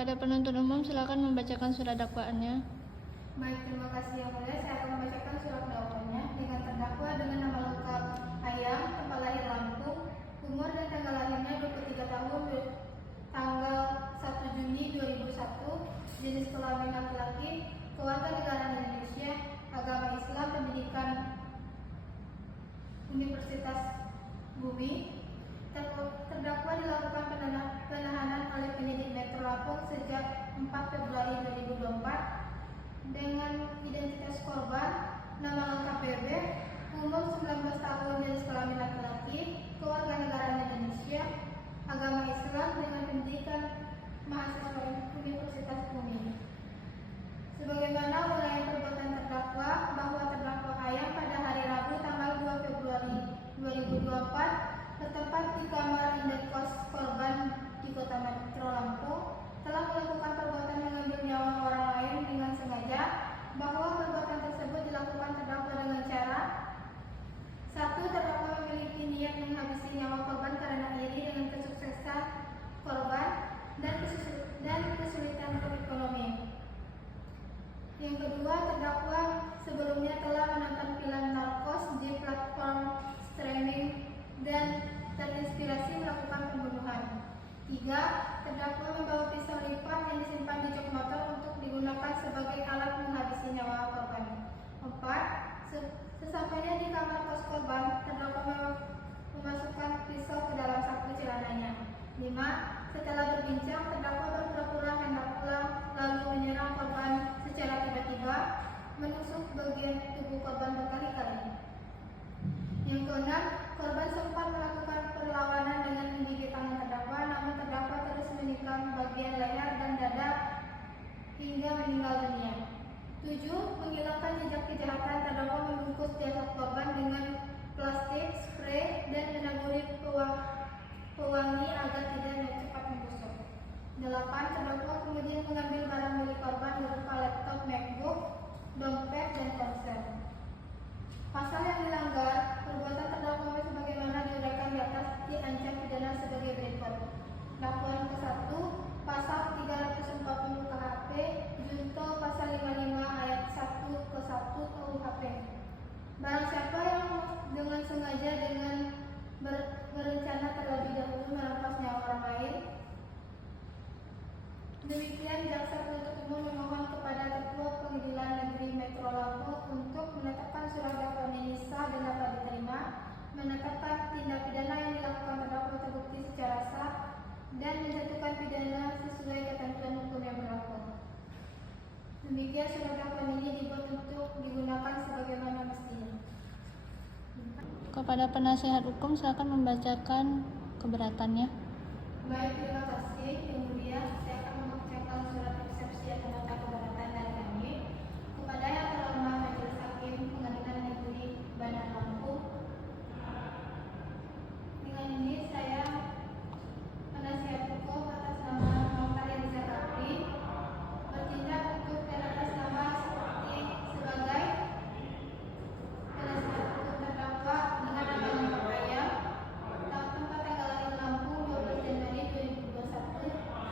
Kepada penuntut umum, silakan membacakan surat dakwaannya. Baik, terima kasih yang mulia. Saya akan membacakan surat dakwaannya. Dengan terdakwa dengan nama lengkap Ayam, tempat lahir Lampung, umur dan tanggal lahirnya 23 tahun, tanggal 1 Juni 2001, jenis kelamin laki-laki, kewarganegaraan Indonesia, agama Islam, pendidikan Universitas Bumi. Terdakwa dilakukan penahanan oleh penyidik Metro Lampung sejak 4 Februari 2024 dengan identitas korban, nama lengkap BB, umur 19 tahun, jenis kelamin laki-laki, kewarganegaraan Indonesia, agama Islam, dengan pendidikan mahasiswa Universitas Bumi. Sebagaimana uraian perbuatan terdakwa bahwa terdakwa Ayam pada hari Rabu tanggal 2 Februari 2024 bertempat di kamar indekos korban di Kota Metro Lampung telah melakukan perbuatan mengambil nyawa orang lain dengan sengaja, bahwa perbuatan tersebut dilakukan terdakwa dengan cara: 1. Terdakwa memiliki niat menghabisi nyawa korban karena iri dengan kesuksesan korban dan kesulitan ekonomi. Yang kedua, terdakwa sebelumnya telah menonton film Narcos di platform streaming dan terinspirasi melakukan pembunuhan. 3. Terdakwa membawa pisau lipat yang disimpan di jok motor untuk digunakan sebagai alat menghabisi nyawa korban. 4. Sesampainya di kamar kos korban, terdakwa memasukkan pisau ke dalam saku celananya. 5. Setelah berbincang, terdakwa berpura-pura hendak pulang lalu menyerang korban secara tiba-tiba, menusuk bagian tubuh korban berkali-kali. Yang keenam, korban sempat melakukan perlawanan dengan menggigit tangan terdakwa, namun terdakwa terus menikam bagian leher dan dada hingga meninggal dunia. 7. Menghilangkan jejak kejahatan, terdakwa membungkus jasad korban dengan plastik, spray, dan menaburi pewangi agar tidak cepat membusuk. 8. Terdakwa kemudian mengambil barang milik korban berupa laptop MacBook, dompet, dan ponsel. Pasal yang dilanggar, perbuatan terdakwa sebagaimana diuraikan di atas diancam pidana sebagai berikut. Dakwaan ke-1, pasal 340 KHP, junto pasal 55 ayat 1 ke 1 KUHP. Barang siapa yang dengan sengaja dengan berencana terlebih dahulu merampas nyawa orang lain. Demikian, jaksa penuntut umum memohon kepada Ketua Pengadilan Negeri Metro Lampung untuk menetapkan surat dakwaan ini sah dan dapat diterima, menetapkan tindak pidana yang dilakukan terdakwa terbukti secara sah, dan menjatuhkan pidana sesuai ketentuan hukum yang berlaku. Demikian, surat dakwaan ini dibuat untuk digunakan sebagaimana mestinya. Kepada penasihat hukum, silakan membacakan keberatannya. Baik, terima kasih. Yang mulia, saya akan membacakan surat eksepsi atau nota keberatan dari kami kepada yang terhormat Majelis Hakim Pengadilan Negeri Bandar Lampung. Dengan ini saya penasihat hukum atas nama Notari Riza Bakri bertindak untuk dan atas nama sebagai penasihat hukum terdakwa dengan nama lengkap Ayam, tempat tanggal lahir Lampung 12 Januari 2021,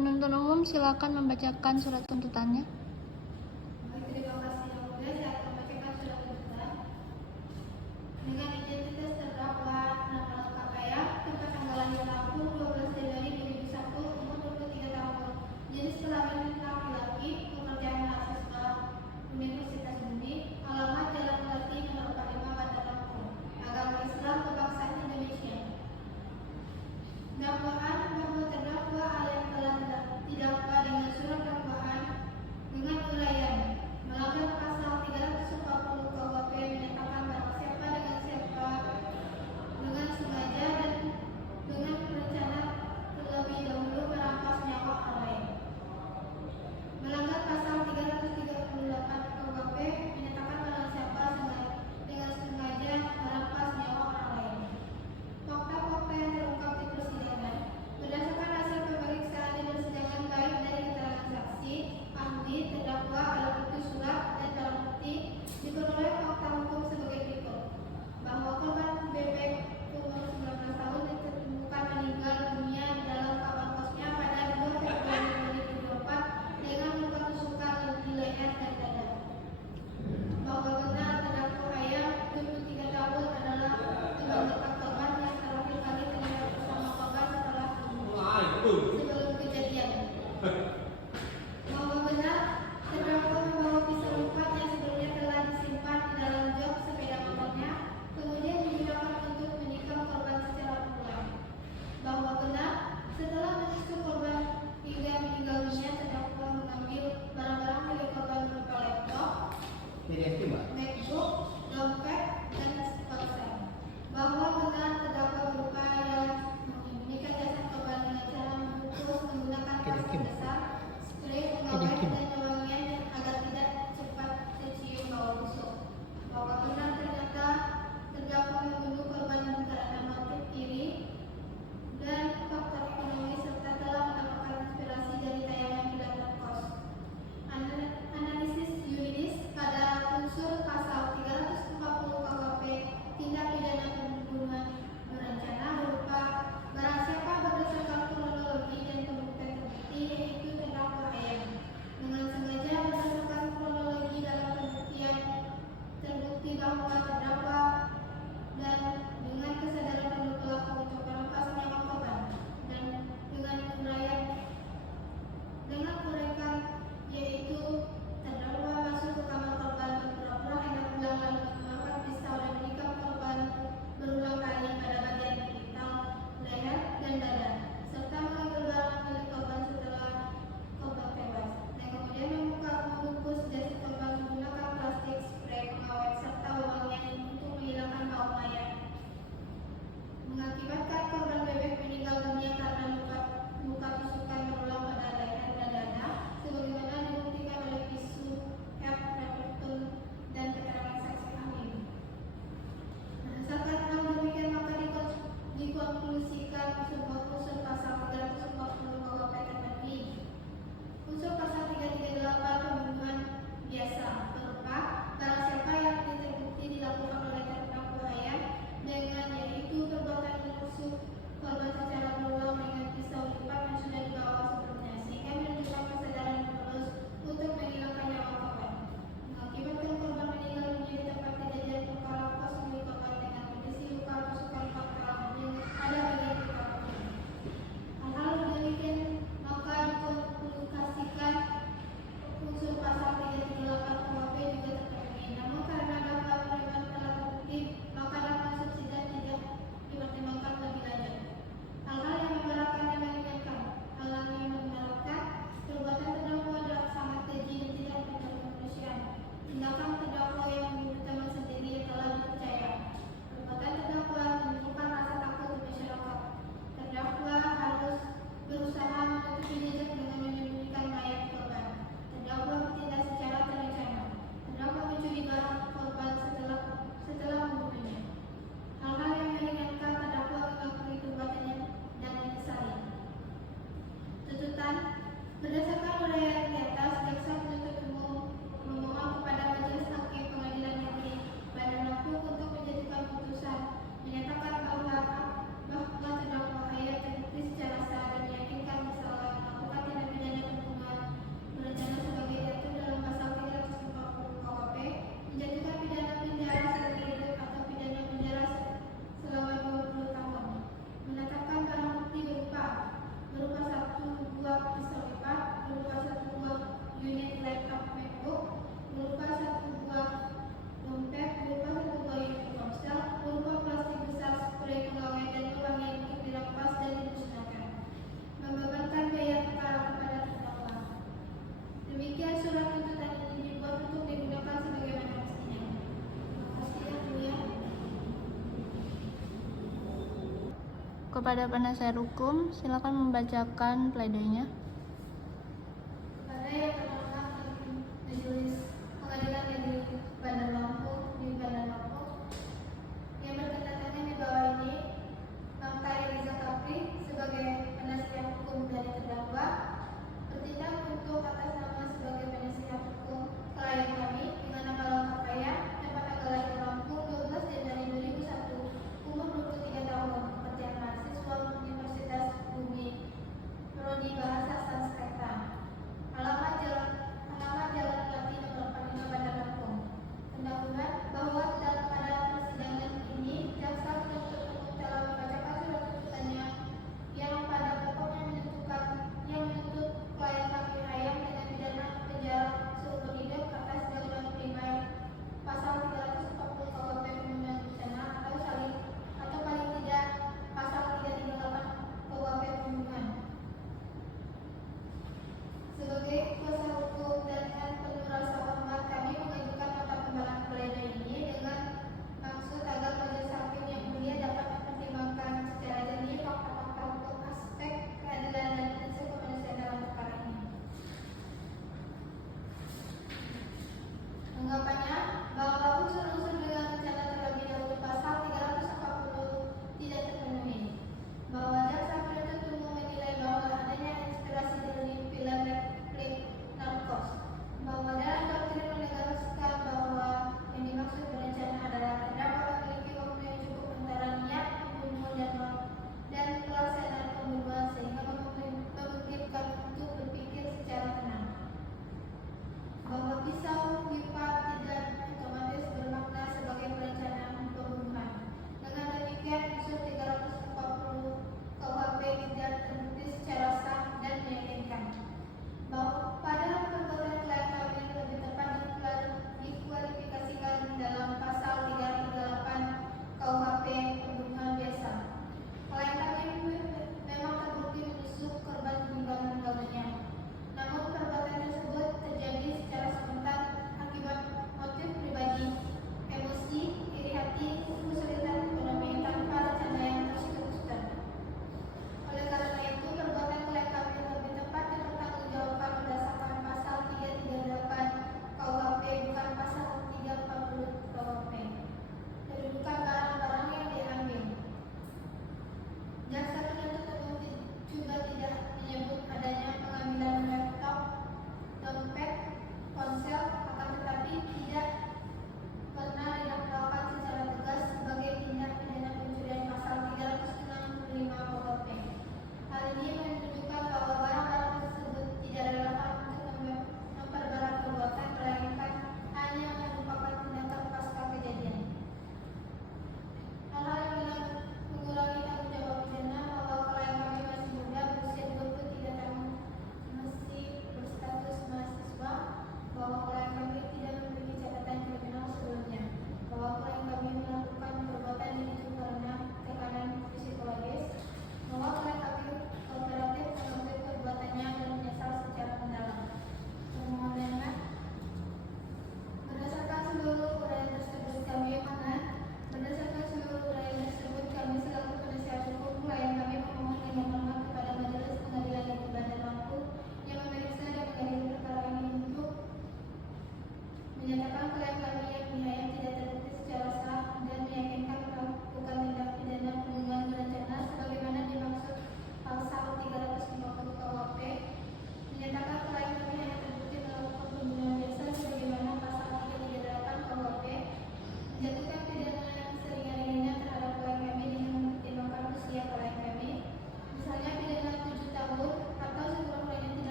Penuntut umum silakan membacakan surat tuntutannya. Terima kasih yang mulia. Saya akan membacakan surat tuntutan. Dengan identitas terdakwa, nama lengkap ayah, tempat tanggal lahir Lampung 12 Januari 2001, umur 23 tahun, jenis kelamin laki-laki, pekerjaan mahasiswa Universitas Bumi, alamat Jalan Melati nomor 45 Bandar Lampung, agama Islam, kebangsaan Indonesia. Dakwaan bahwa terdakwa yang telah didakwa dengan surat dakwaan dengan uraian melanggar pasal 340 KUHP menyatakan barang siapa dengan sengaja dan dengan berencana terlebih dahulu merampas nyawa orang lain. Melanggar pasal 338 KUHP menyatakan barang siapa dengan sengaja merampas nyawa orang lain. Fakta-fakta yang terungkap di persidangan berdasarkan hasil pemeriksaan di persidangan baik dari keterangan saksi, ahli, terdakwa, alat bukti surat, dan barang bukti diperoleh fakta hukum sebagai berikut: bahwa korban bebek umur 19 tahun ditemukan meninggal dunia di dalam kamar kosnya pada 2 Februari 2024 dengan luka tusukan di leher dan dada. Bahwa benar terdakwa ayah 23 tahun adalah teman dekat korban yang terakhir kali terlihat bersama korban setelah sebelum kejadian. Bahwa benar terdakwa membawa pisau lipat yang sebelumnya telah disimpan di dalam jok sepeda motornya, kemudian digunakan untuk menikam korban secara berulang. Bahwa benar setelah menusuk korban hingga meninggal dunia, terdakwa mengambil barang-barang milik korban berupa laptop, MacBook, dompet, dan ponsel. Bahwa benar terdakwa berupaya menyembunyikan jasad korban dengan cara membungkus menggunakan plastik besar, spray pengawet, dan pewangian agar tidak cepat tercium bau busuk. Bahwa benar ternyata terdakwa membunuh korban karena motif iri dan faktor ekonomi serta telah mendapatkan inspirasi dari tayangan film kos. Analisis yuridis pada unsur pasal 340 Kepada penasihat hukum, silakan membacakan pledoinya. Kepada yang terhormat Majelis Pengadilan Negeri Bandar Lampung di Bandar Lampung, yang berkenan di bawah ini, Bang Kari Riza Kapri sebagai penasihat hukum dari terdakwa bertindak untuk atas nama sebagai penasihat hukum klien kami